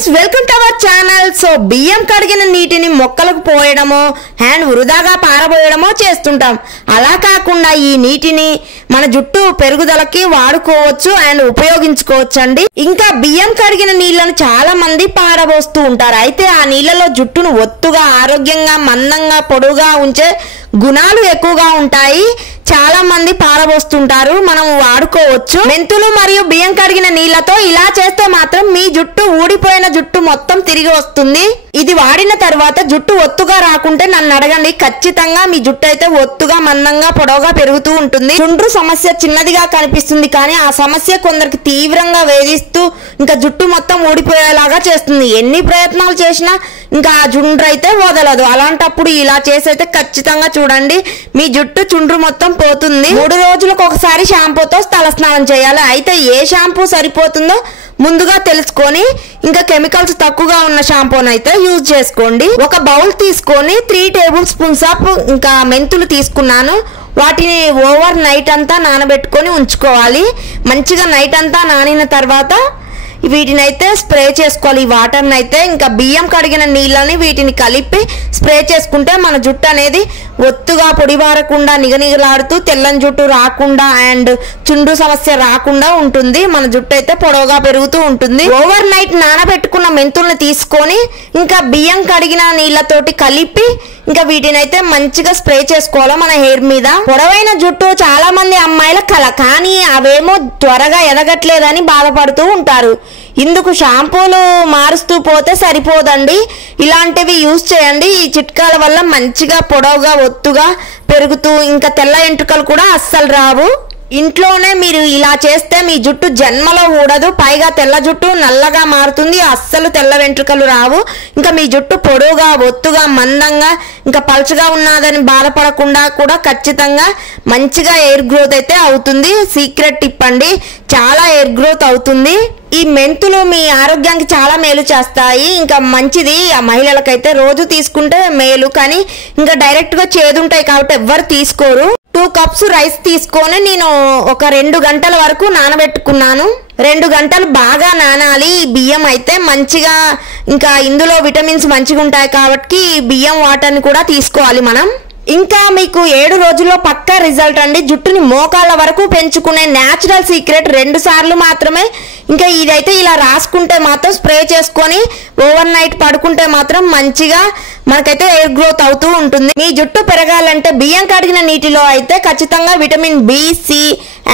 Friends welcome to our channel. So బియ్యం కడిగిన నీటిని మొక్కలకు పోయడమో అండ్ వృధాగా పారబోయడమో చేస్తుంటాం. అలా కాకుండా ఈ నీటిని మన జుట్టు పెరుగుదలకి వాడుకోవచ్చు అండ్ ఉపయోగించుకోవచ్చు అండి. ఇంకా బియ్యం కడిగిన నీళ్లను చాలా మంది పారబోస్తూ ఉంటారు. అయితే ఆ నీళ్లలో జుట్టును ఒత్తుగా, ఆరోగ్యంగా, మందంగా, పొడుగా ఉంచే గుణాలు ఎక్కువగా ఉంటాయి. చాలా మంది పారబోస్తుంటారు, మనం వాడుకోవచ్చు. మెంతులు మరియు బియ్యం కడిగిన నీళ్లతో ఇలా చేస్తే మాత్రం మీ జుట్టు ఊడిపోయిన జుట్టు మొత్తం తిరిగి వస్తుంది. ఇది వాడిన తర్వాత జుట్టు ఒత్తుగా రాకుంటే నన్ను అడగండి, ఖచ్చితంగా మీ జుట్టు అయితే ఒత్తుగా, మందంగా, పొడవుగా పెరుగుతూ ఉంటుంది. చుండ్రు సమస్య చిన్నదిగా కనిపిస్తుంది, కానీ ఆ సమస్య కొందరికి తీవ్రంగా వేధిస్తూ ఇంకా జుట్టు మొత్తం ఊడిపోయేలాగా చేస్తుంది. ఎన్ని ప్రయత్నాలు చేసినా ఇంకా ఆ చుండ్రు అయితే వదలదు. అలాంటప్పుడు ఇలా చేసైతే ఖచ్చితంగా చూడండి, మీ జుట్టు చుండ్రు మొత్తం పోతుంది. 3 రోజులకు ఒకసారి షాంపూతో తలస్నానం చేయాలి. అయితే ఏ షాంపూ సరిపోతుందో ముందుగా తెలుసుకొని ఇంకా కెమికల్స్ తక్కువగా ఉన్న షాంపూని అయితే యూజ్ చేసుకోండి. ఒక బౌల్ తీసుకొని 3 టేబుల్ స్పూన్స్ ఆఫ్ ఇంకా మెంతులు తీసుకున్నాను. వాటిని ఓవర్ నైట్ అంతా నానబెట్టుకొని ఉంచుకోవాలి. మంచిగా నైట్ అంతా నానిన తర్వాత వీటిని అయితే స్ప్రే చేసుకోవాలి. ఈ వాటర్ని అయితే ఇంకా బియ్యం కడిగిన నీళ్ళని వీటిని కలిపి స్ప్రే చేసుకుంటే మన జుట్టు అనేది ఒత్తుగా, పొడిబారకుండా, నిగనిగలాడుతూ తెల్లని జుట్టు రాకుండా అండ్ చుండ్రు సమస్య రాకుండా ఉంటుంది. మన జుట్టు అయితే పొడవుగా పెరుగుతూ ఉంటుంది. ఓవర్ నైట్ నానబెట్టుకున్న మెంతుల్ని తీసుకొని ఇంకా బియ్యం కడిగిన నీళ్ళతోటి కలిపి ఇంకా వీటిని అయితే మంచిగా స్ప్రే చేసుకోవాలి మన హెయిర్ మీద. పొడవైన జుట్టు చాలా మంది అమ్మాయిల కల, కానీ అవేమో త్వరగా ఎదగట్లేదని బాధపడుతూ ఉంటారు. ఇందుకు షాంపూలు మారుస్తూ పోతే సరిపోదండి, ఇలాంటివి యూజ్ చేయండి. ఈ చిట్కాల వల్ల మంచిగా పొడవుగా, ఒత్తుగా పెరుగుతూ ఇంకా తెల్ల ఎంట్రుకలు కూడా అస్సలు రావు. ఇంట్లోనే మీరు ఇలా చేస్తే మీ జుట్టు జన్మలో ఊడదు, పైగా తెల్ల జుట్టు నల్లగా మారుతుంది, అస్సలు తెల్ల వెంట్రుకలు రావు. ఇంకా మీ జుట్టు పొడవుగా, ఒత్తుగా, మందంగా, ఇంకా పల్చగా ఉన్నదని బాధపడకుండా కూడా ఖచ్చితంగా మంచిగా హెయిర్ గ్రోత్ అయితే అవుతుంది. సీక్రెట్ టిప్ అండి, చాలా హెయిర్ గ్రోత్ అవుతుంది. ఈ మెంతులు మీ ఆరోగ్యానికి చాలా మేలు చేస్తాయి. ఇంకా మంచిది ఆ మహిళలకైతే రోజు తీసుకుంటే మేలు, కానీ ఇంకా డైరెక్ట్గా చేదుంటాయి కాబట్టి ఎవ్వరు తీసుకోరు. 2 కప్స్ రైస్ తీసుకొని నేను ఒక 2 గంటల వరకు నానబెట్టుకున్నాను. 2 గంటలు బాగా నానాలి. ఈ బియ్యం అయితే మంచిగా, ఇంకా ఇందులో విటమిన్స్ మంచిగా ఉంటాయి కాబట్టి బియ్యం వాటర్ని కూడా తీసుకోవాలి మనం. ఇంకా మీకు 7 రోజుల్లో పక్కా రిజల్ట్ అండి. జుట్టుని మోకాళ్ళ వరకు పెంచుకునే న్యాచురల్ సీక్రెట్ 2 సార్లు మాత్రమే. ఇంకా ఇదైతే ఇలా రాసుకుంటే మాత్రం, స్ప్రే చేసుకొని ఓవర్ నైట్ పడుకుంటే మాత్రం మంచిగా మనకైతే హెయిర్ గ్రోత్ అవుతూ ఉంటుంది. మీ జుట్టు పెరగాలంటే బియ్యం కడిగిన నీటిలో అయితే ఖచ్చితంగా vitamin B, C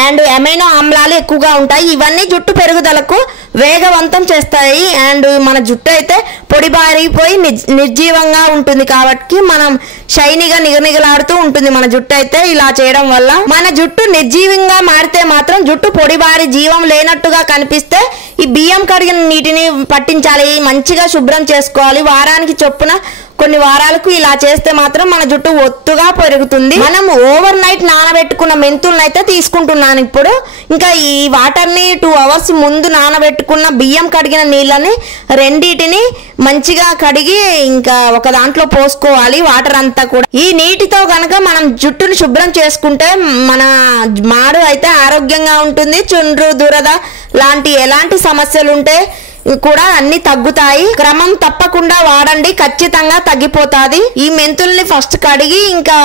and amino ఆమ్లాలు ఎక్కువగా ఉంటాయి. ఇవన్నీ జుట్టు పెరుగుదలకు వేగవంతం చేస్తాయి అండ్ మన జుట్టు అయితే పొడిబారిపోయి నిర్జీవంగా ఉంటుంది కాబట్టి మనం షైనీగా, నిగనిగలాడుతూ ఉంటుంది మన జుట్టు అయితే. ఇలా చేయడం వల్ల మన జుట్టు నిర్జీవంగా మారితే మాత్రం జుట్టు పొడిబారి జీవం లేనట్టుగా కనిపిస్తే ఈ బియ్యం కడిగిన నీటిని పట్టించాలి, మంచిగా శుభ్రం చేసుకోవాలి. వారానికి చొప్పున కొన్ని వారాలకు ఇలా చేస్తే మాత్రం మన జుట్టు ఒత్తుగా పెరుగుతుంది. మనం ఓవర్ నైట్ నానబెట్టుకున్న మెంతులను అయితే తీసుకుంటున్నాను ఇప్పుడు. ఇంకా ఈ వాటర్ని 2 అవర్స్ ముందు నానబెట్టుకున్న బియ్యం కడిగిన నీళ్ళని రెండిటిని మంచిగా కడిగి ఇంకా ఒక దాంట్లో పోసుకోవాలి వాటర్ అంతా కూడా. ఈ నీటితో కనుక మనం జుట్టుని శుభ్రం చేసుకుంటే మన మాడు అయితే ఆరోగ్యంగా ఉంటుంది. చుండ్రు, దురద లాంటి ఎలాంటి సమస్యలు ఉంటే కూడా అన్ని తగ్గుతాయి. క్రమం తప్పకుండా వాడండి, ఖచ్చితంగా తగ్గిపోతాది. ఈ మెంతుల్ని ఫస్ట్ కడిగి ఇంకా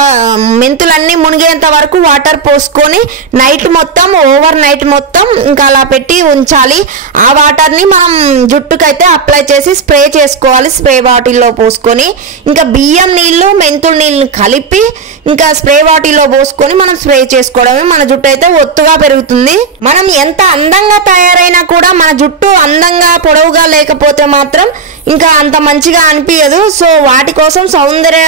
మెంతులన్నీ మునిగేంత వరకు వాటర్ పోసుకొని నైట్ మొత్తం, ఓవర్ నైట్ మొత్తం ఇంకా అలా పెట్టి ఉంచాలి. ఆ వాటర్ని మనం జుట్టుకైతే అప్లై చేసి స్ప్రే చేసుకోవాలి. స్ప్రే బాటిల్లో పోసుకొని ఇంకా బియ్యం నీళ్లు, మెంతుల నీళ్ళని కలిపి ఇంకా స్ప్రే బాటిల్లో పోసుకొని మనం స్ప్రే చేసుకోవడమే. మన జుట్టు అయితే ఒత్తుగా పెరుగుతుంది. మనం ఎంత అందంగా తయారైనా కూడా మన జుట్టు అందంగా, పొడవుగా లేకపోతే మాత్రం ఇంకా అంత మంచిగా అనిపించదు. సో వాటి కోసం సౌందర్య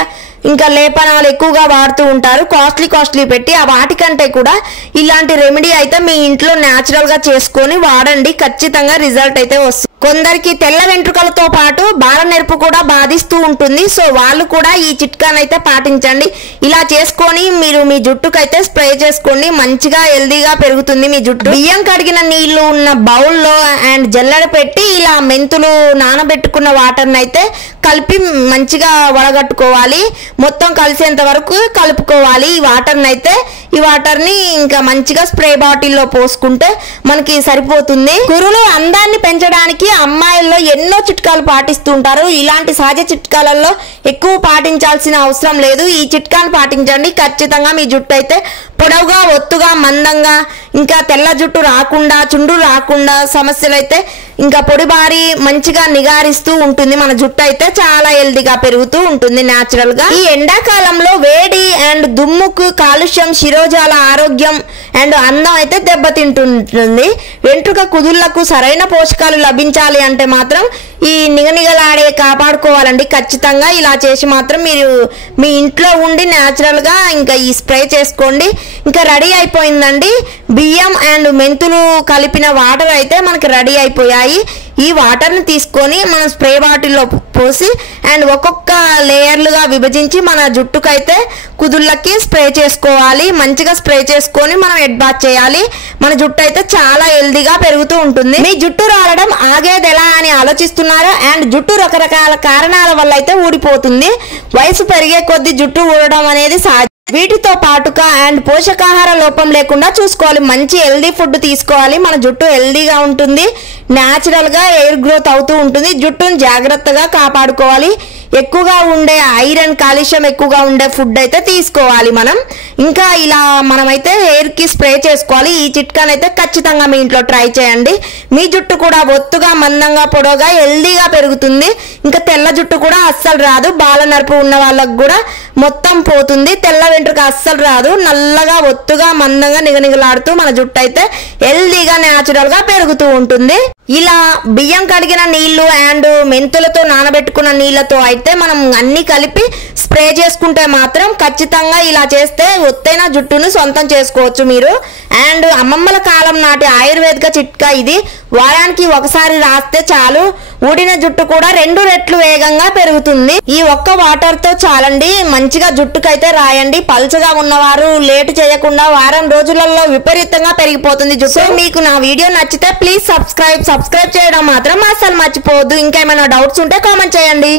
ఇంకా లేపనాలు ఎక్కువగా వాడుతూ ఉంటారు, కాస్ట్లీ పెట్టి. ఆ వాటికంటే కూడా ఇలాంటి రెమెడీ అయితే మీ ఇంట్లో న్యాచురల్ గా చేసుకొని వాడండి, ఖచ్చితంగా రిజల్ట్ అయితే వస్తుంది. కొందరికి తెల్ల వెంట్రుకలతో పాటు బాలనెరుపు కూడా బాధిస్తూ ఉంటుంది. సో వాళ్ళు కూడా ఈ చిట్కానైతే పాటించండి. ఇలా చేసుకొని మీరు మీ జుట్టుకైతే స్ప్రే చేసుకోండి, మంచిగా హెల్దీగా పెరుగుతుంది మీ జుట్టు. బియ్యం కడిగిన నీళ్లు ఉన్న బౌల్లో అండ్ జల్లెడ పెట్టి ఇలా మెంతులు నానబెట్టుకున్న వాటర్ని అయితే కలిపి మంచిగా వడగట్టుకోవాలి. మొత్తం కలిసేంత వరకు కలుపుకోవాలి ఈ వాటర్ని అయితే. ఈ వాటర్ని ఇంకా మంచిగా స్ప్రే బాటిల్లో పోసుకుంటే మనకి సరిపోతుంది. కురులు అందాన్ని పెంచడానికి అమ్మాయిల్లో ఎన్నో చిట్కాలు పాటిస్తూ ఉంటారు. ఇలాంటి సహజ చిట్కాలలో ఎక్కువ పాటించాల్సిన అవసరం లేదు. ఈ చిట్కాను పాటించండి, ఖచ్చితంగా మీ జుట్టు అయితే పొడవుగా, ఒత్తుగా, మందంగా, ఇంకా తెల్ల జుట్టు రాకుండా, చుండ్రు రాకుండా సమస్యలు అయితే ఇంకా పొడిబారి మంచిగా నిగారిస్తూ ఉంటుంది. మన జుట్టు అయితే చాలా హెల్దీగా పెరుగుతూ ఉంటుంది న్యాచురల్ గా. ఈ ఎండాకాలంలో వేడి అండ్ దుమ్ముకు, కాలుష్యం, శిరోజాల ఆరోగ్యం అండ్ అందం అయితే దెబ్బతింటుంటుంది. వెంట్రుక కుదుళ్లకు సరైన పోషకాలు లభించాలి అంటే మాత్రం ఈ నిగనిగలాడే కాపాడుకోవాలండి. ఖచ్చితంగా ఇలా చేసి మాత్రం మీరు మీ ఇంట్లో ఉండి న్యాచురల్ గా ఇంకా ఈ స్ప్రే చేసుకోండి. ఇంకా రెడీ అయిపోయిందండి. బియ్యం అండ్ మెంతులు కలిపిన వాటర్ అయితే మనకి రెడీ అయిపోయాయి. ఈ వాటర్ని తీసుకొని మనం స్ప్రే బాటిల్లో పోసి అండ్ ఒక్కొక్క లేయర్లుగా విభజించి మన జుట్టుకైతే కుదుళ్ళకి స్ప్రే చేసుకోవాలి. మంచిగా స్ప్రే చేసుకొని మనం హెడ్ బాత్ చేయాలి. మన జుట్టు అయితే చాలా హెల్దీగా పెరుగుతూ ఉంటుంది. మీ జుట్టు రాలడం ఆగేది ఎలా అని ఆలోచిస్తున్నారా? అండ్ జుట్టు రకరకాల కారణాల వల్ల అయితే ఊడిపోతుంది. వయసు పెరిగే కొద్దీ జుట్టు ఊడడం అనేది సహజం. వీటితో పాటుగా అండ్ పోషకాహార లోపం లేకుండా చూసుకోవాలి. మంచి హెల్దీ ఫుడ్ తీసుకోవాలి. మన జుట్టు హెల్దీగా ఉంటుంది, న్యాచురల్ గా ఎయిర్ గ్రోత్ అవుతూ ఉంటుంది. జుట్టును జాగ్రత్తగా కాపాడుకోవాలి. ఎక్కువగా ఉండే ఐరన్, కాల్షియం ఎక్కువగా ఉండే ఫుడ్ అయితే తీసుకోవాలి మనం. ఇంకా ఇలా మనమైతే హెయిర్ కి స్ప్రే చేసుకోవాలి. ఈ చిట్కానైతే ఖచ్చితంగా మీ ఇంట్లో ట్రై చేయండి. మీ జుట్టు కూడా ఒత్తుగా, మందంగా, పొడవుగా, హెల్దీగా పెరుగుతుంది. ఇంకా తెల్ల జుట్టు కూడా అస్సలు రాదు. బాల నలుపు ఉన్న వాళ్ళకు కూడా మొత్తం పోతుంది. తెల్ల వెంట్రుక అస్సలు రాదు. నల్లగా, ఒత్తుగా, మందంగా, నిగనిగలాడుతూ మన జుట్టు అయితే హెల్దీగా, న్యాచురల్ గా పెరుగుతూ ఉంటుంది. ఇలా బియ్యం కడిగిన నీళ్లు అండ్ మెంతులతో నానబెట్టుకున్న నీళ్లతో అయితే మనం అన్ని కలిపి స్ప్రే చేసుకుంటే మాత్రం ఖచ్చితంగా ఇలా చేస్తే ఒత్తైన జుట్టును సొంతం చేసుకోవచ్చు మీరు. అండ్ అమ్మమ్మల కాలం నాటి ఆయుర్వేదిక చిట్కా ఇది. వారానికి ఒకసారి రాస్తే చాలు, ఊడిన జుట్టు కూడా 2 రెట్లు వేగంగా పెరుగుతుంది. ఈ ఒక్క వాటర్ తో చాలండి. మంచిగా జుట్టుకైతే రాయండి. పల్చగా ఉన్నవారు లేటు చేయకుండా వారం రోజులలో విపరీతంగా పెరిగిపోతుంది జుట్టు. మీకు నా వీడియో నచ్చితే ప్లీజ్ సబ్స్క్రైబ్ చేయడం మాత్రం అస్సలు మర్చిపోవద్దు. ఇంకేమైనా డౌట్స్ ఉంటే కామెంట్ చేయండి.